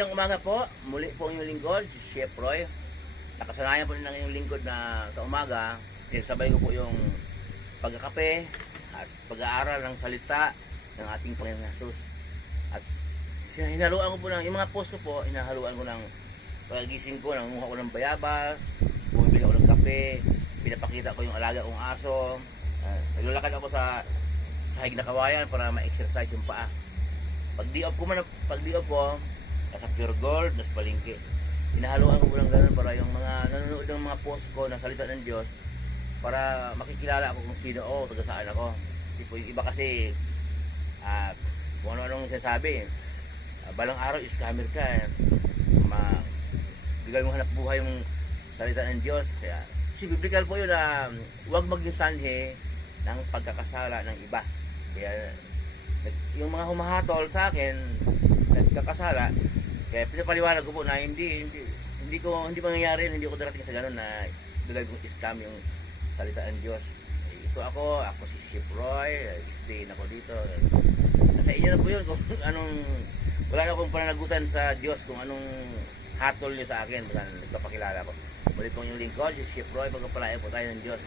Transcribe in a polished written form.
Magandang umaga po. Muli po yung lingkod, si Chef Roy. Nakasanayan po ng inyong lingkod na sa umaga, pinagsabay ko po yung pagkakape at pag-aaral ng salita ng ating Panginoon Jesus. At hinahaluan ko po ng, yung mga post ko po, hinahaluan ko ng paggising ko, nangunguha ko ng bayabas, bumibili ako ng kape, pinapakita ko yung alaga kong aso, naglalakad ako sa sahig na kawayan para ma-exercise yung paa. Pag di off po, nasa Pure Gold, nasa palengke. Hinahaluan ko po ng ganun para yung mga nanonood ng mga post ko na salita ng Diyos, para makikilala ako kung sino ako, taga saan ako. Tipo yung iba kasi, kung ano-anong sinasabi, balang araw scammer ka, bigay mo hanap buhay yung salita ng Diyos. Kaya, biblical po yun na huwag maging sanhi ng pagkakasala ng iba. Kaya, yung mga humahatol sa akin, nagkakasala, kaya pinapaliwanag ko po na hindi mangyayari, hindi ko darating sa ganun na bigay kong scam yung salita ng Diyos. Ito ako si Chef Roy, stay ako dito. Sa inyo na po yun kung anong, wala na akong pananagutan sa Diyos kung anong hatol niyo sa akin, nagpapakilala ko. Muli pong yung lingkod, si Chef Roy, magpapalaya po tayo ng Diyos.